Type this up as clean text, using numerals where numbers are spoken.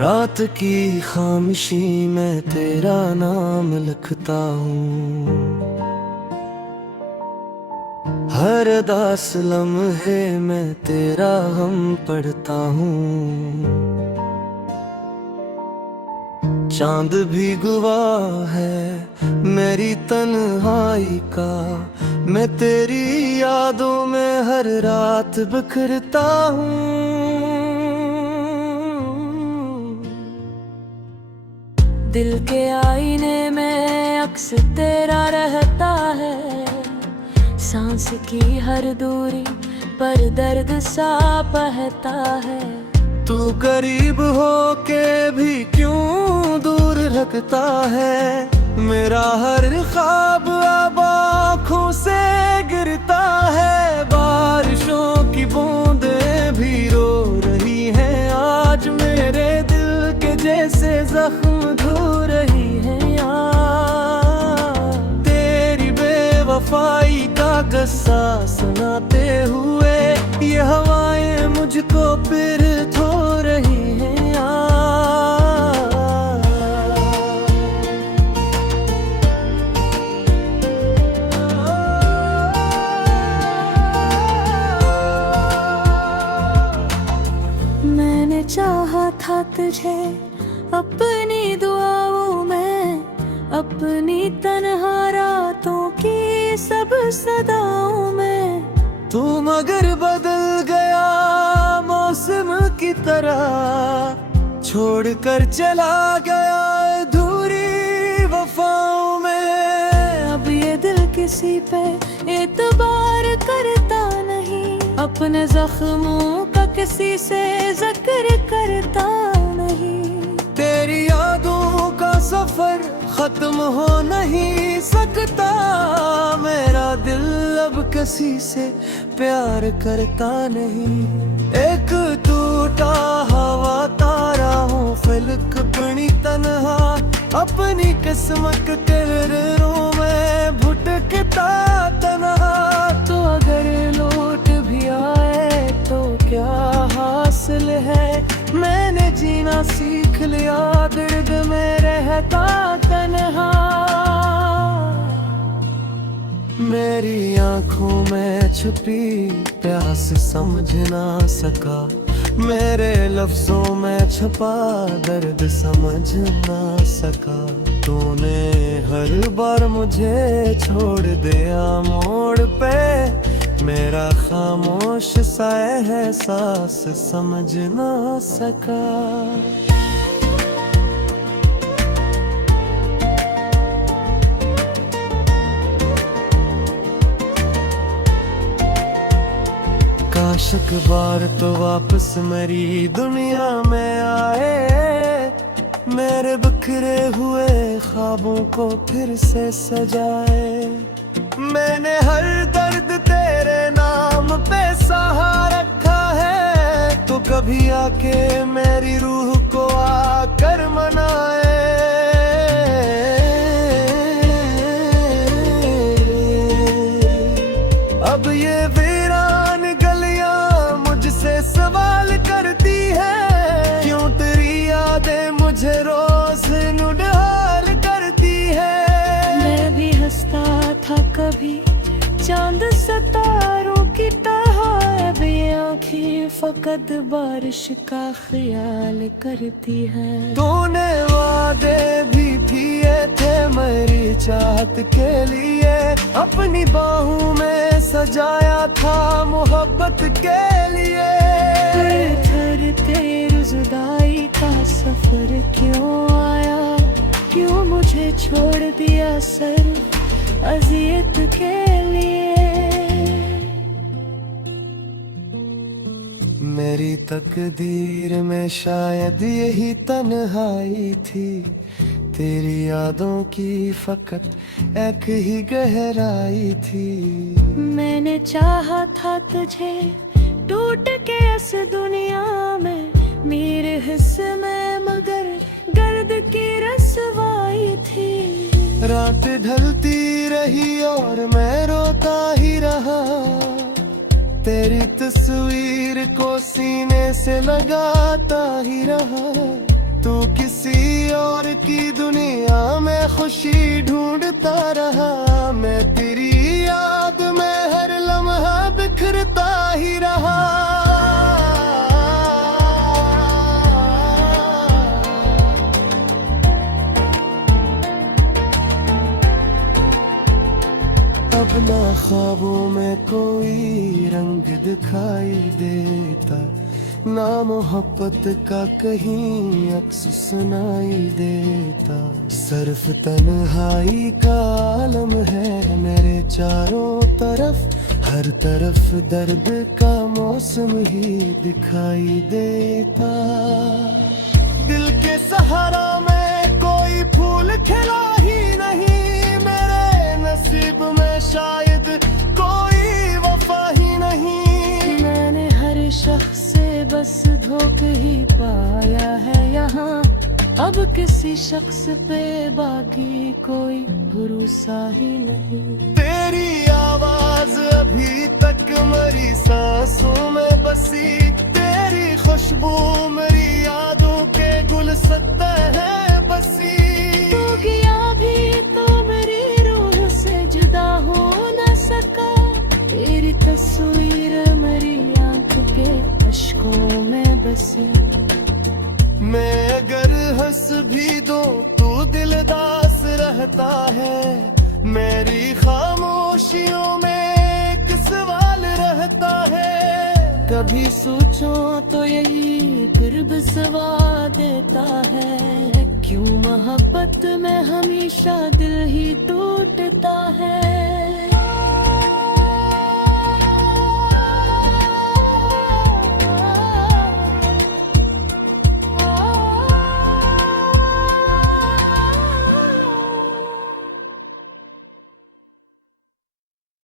रात की खामोशी में तेरा नाम लिखता हूँ, हर दास लम्हे में तेरा हम पढ़ता हूँ। चांद भी गवाह है मेरी तन्हाई का, मैं तेरी यादों में हर रात बिखरता हूँ। दिल के आईने में अक्स तेरा रहता है, सांस की हर दूरी पर दर्द सा बहता है। तू करीब हो के भी क्यों दूर रखता है, मेरा हर ख्वाब अब आँखों से गिरता है। बारिशों की बूंदें भी रो रही हैं आज, मेरे दिल के जैसे जख्म धो रही हैं यार। तेरी बेवफाई का किस्सा सुनाते हुए ये हवाएं मुझको फिर थो रही हैं यार। मैंने चाहा था तुझे अपनी दुआओं में, अपनी तन्हा रातों की सब सदाओं में। तू मगर बदल गया मौसम की तरह, छोड़कर चला गया अधूरी वफाओं में। अब ये दिल किसी पे एतबार करता नहीं, अपने जख्मों का किसी से जिक्र करता नहीं। तेरी यादों का सफर खत्म हो नहीं सकता, मेरा दिल अब किसी से प्यार करता नहीं। एक टूटा हवा तारा हूँ फिलक अपनी तन्हा, अपनी किस्मत के रो में भुटकता तन्हा। तो अगर लौट भी आए तो क्या हासिल है, मैंने जीना सीख लिया दर्द में रहता तन्हा। मेरी आँखों में छुपी प्यास समझ ना सका, मेरे लफ्जों में छुपा दर्द समझ ना सका। तूने हर बार मुझे छोड़ दिया मोड़ पे, मेरा खामोश सा एहसास समझ ना सका। काश एक बार तो वापस मेरी दुनिया में आए, मेरे बिखरे हुए ख्वाबों को फिर से सजाए। मैंने हर दर्द तेरे नाम पे सहा रखा है, तो कभी आके मेरी रूह को आकर मनाए। अब ये वीरान गलियां मुझसे सवाल करती है, क्यों तेरी यादें मुझे रोज नुडहाल करती है। मैं भी हंसता था कभी चांद सितारों की तरह, अब ये आँखें फकत बारिश का ख्याल करती है। तूने वादे भी किए थे मेरी चाहत के लिए, अपनी बाहों में सजाया था मोहब्बत के लिए। थर तेरी जुदाई का सफर क्यों आया, क्यों मुझे छोड़ दिया सिर्फ अजियत के लिए। मेरी तकदीर में शायद यही तन्हाई थी, तेरी यादों की फकत एक ही गहराई थी। मैंने चाहा था तुझे टूट के इस दुनिया में, मेरे हिस्से में मगर गर्द की रसवाई थी। रात ढलती रही और मैं रोता ही रहा, तेरी तस्वीर को सीने से लगाता ही रहा। तू किसी और की दुनिया में खुशी ढूंढता रहा, मैं तेरी याद में हर लम्हा बिखरता ही रहा। अब ना ख्वाबों में कोई रंग दिखाई देता, ना मोहब्बत का कहीं अक्स सुनाई देता। सिर्फ तन्हाई का आलम है मेरे चारों तरफ, हर तरफ दर्द का मौसम ही दिखाई देता। दिल के सहारा में कोई फूल खिला ही नहीं, मेरे नसीब में शायद कोई वफा ही नहीं। मैंने हर शख्स से बस धोखे ही पाया है यहाँ, अब किसी शख्स पे बाकी कोई भरोसा ही नहीं। तेरी आवाज अभी तक मेरी सांसों में बसी, तेरी खुशबू मेरी यादों के गुलदस्ते है बसी। तू गया भी तो मेरी रूह से जुदा हो न सका, तेरी तस्वीर मेरी आंख के अश्कों में बसी। मैं अगर हंस भी दूं तू दिलदास रहता है, मेरी खामोशियों में एक सवाल रहता है। कभी सोचो तो यही कुर्ब सवा देता है, क्यों मोहब्बत में हमेशा दिल ही टूटता है।